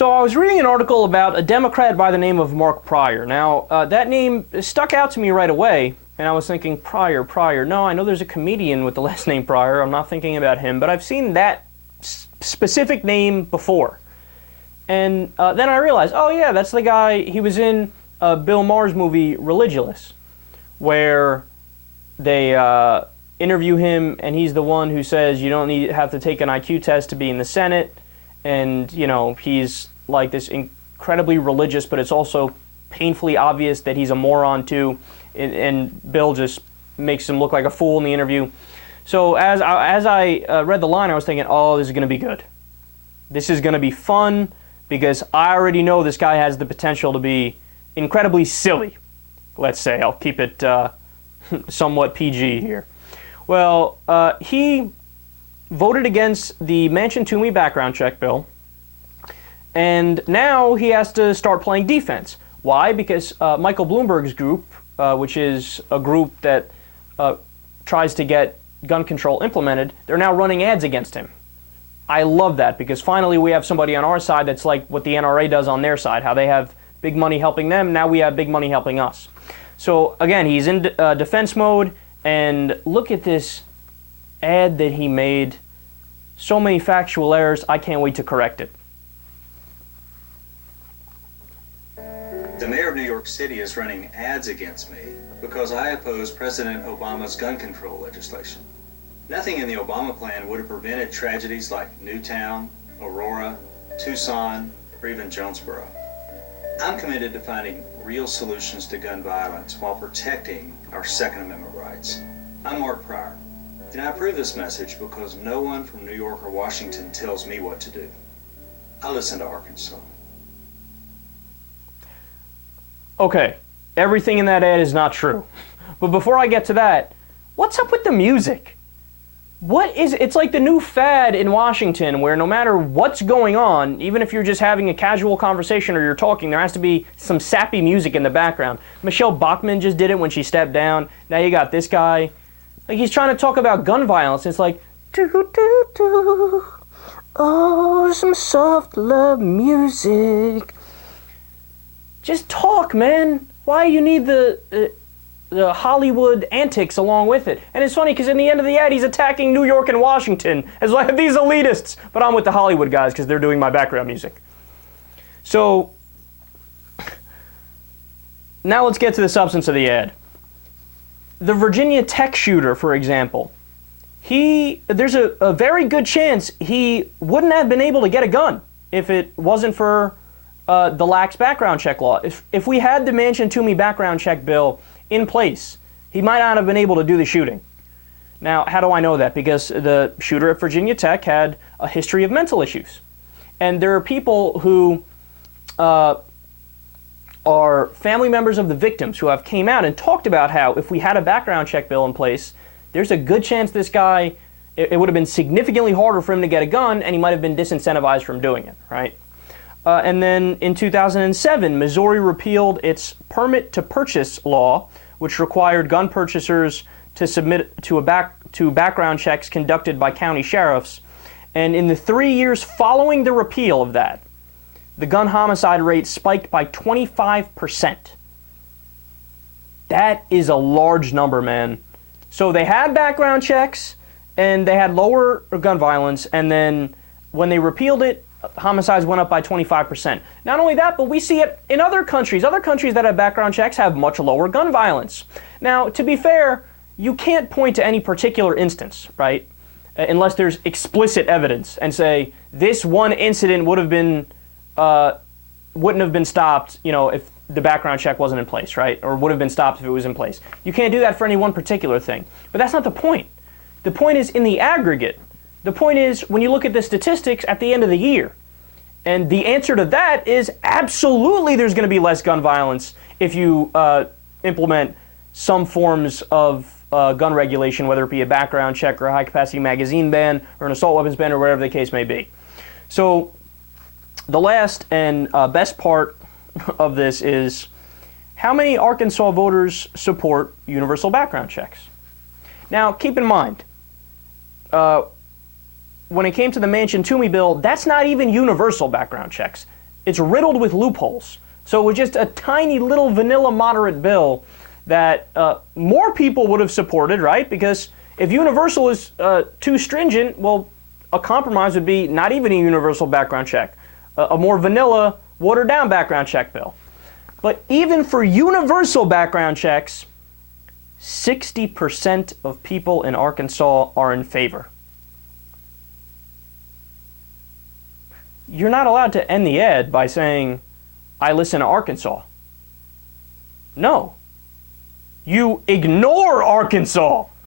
So I was reading an article about a Democrat by the name of Mark Pryor. Now, that name stuck out to me right away, and I was thinking, Pryor. No, I know there's a comedian with the last name Pryor. I'm not thinking about him, but I've seen that specific name before. And then I realized, oh yeah, that's the guy, he was in Bill Maher's movie Religulous, where they interview him, and he's the one who says you don't have to take an IQ test to be in the Senate. And, you know, he's like this incredibly religious, but it's also painfully obvious that he's a moron too. And Bill just makes him look like a fool in the interview. So as I read the line, I was thinking, oh, this is going to be good. This is going to be fun, because I already know this guy has the potential to be incredibly silly. Let's say, I'll keep it somewhat PG here. Well, he voted against the Manchin-Toomey background check bill, and now he has to start playing defense. Why? Because Michael Bloomberg's group, which is a group that tries to get gun control implemented, they're now running ads against him. I love that, because finally we have somebody on our side that's like what the NRA does on their side, how they have big money helping them, now we have big money helping us. So again, he's in defense mode, and look at this ad that he made. So many factual errors, I can't wait to correct it. The mayor of New York City is running ads against me because I oppose President Obama's gun control legislation. Nothing in the Obama plan would have prevented tragedies like Newtown, Aurora, Tucson, or even Jonesboro. I'm committed to finding real solutions to gun violence while protecting our Second Amendment rights. I'm Mark Pryor, and I approve this message because no one from New York or Washington tells me what to do. I listen to Arkansas. Okay, everything in that ad is not true. But before I get to that, what's up with the music? It's like the new fad in Washington where no matter what's going on, even if you're just having a casual conversation or you're talking, there has to be some sappy music in the background. Michelle Bachmann just did it when she stepped down. Now you got this guy. Like, he's trying to talk about gun violence. It's like, do, oh, some soft love music. Just talk, man. Why you need the Hollywood antics along with it? And it's funny because in the end of the ad, he's attacking New York and Washington as like these elitists. But I'm with the Hollywood guys because they're doing my background music. So now let's get to the substance of the ad. The Virginia Tech shooter, for example, there's a very good chance he wouldn't have been able to get a gun if it wasn't for the lax background check law. If we had the Manchin-Toomey background check bill in place, he might not have been able to do the shooting. Now, how do I know that? Because the shooter at Virginia Tech had a history of mental issues. And there are people who are family members of the victims who have came out and talked about how if we had a background check bill in place, there's a good chance this guy, it would have been significantly harder for him to get a gun, and he might have been disincentivized from doing it, right? And then in 2007, Missouri repealed its permit to purchase law, which required gun purchasers to submit to background checks conducted by county sheriffs. And in the 3 years following the repeal of that, the gun homicide rate spiked by 25%. That is a large number, man. So they had background checks, and they had lower gun violence, and then when they repealed it, homicides went up by 25%. Not only that, but we see it in other countries. Other countries that have background checks have much lower gun violence. Now, to be fair, you can't point to any particular instance, right? Unless there's explicit evidence and say, this one incident wouldn't have been stopped, you know, if the background check wasn't in place, right? Or would have been stopped if it was in place. You can't do that for any one particular thing. But that's not the point. The point is in the aggregate. The point is when you look at the statistics at the end of the year. And the answer to that is absolutely there's going to be less gun violence if you implement some forms of gun regulation, whether it be a background check or a high-capacity magazine ban or an assault weapons ban or whatever the case may be. So the last and best part of this is how many Arkansas voters support universal background checks? Now, keep in mind, when it came to the Manchin-Toomey bill, that's not even universal background checks. it's riddled with loopholes. So it was just a tiny little vanilla moderate bill that more people would have supported, right? Because if universal is too stringent, well, a compromise would be not even a universal background check, a more vanilla, watered down background check bill. But even for universal background checks, 60% of people in Arkansas are in favor. You're not allowed to end the ad by saying, I listen to Arkansas. No. You ignore Arkansas.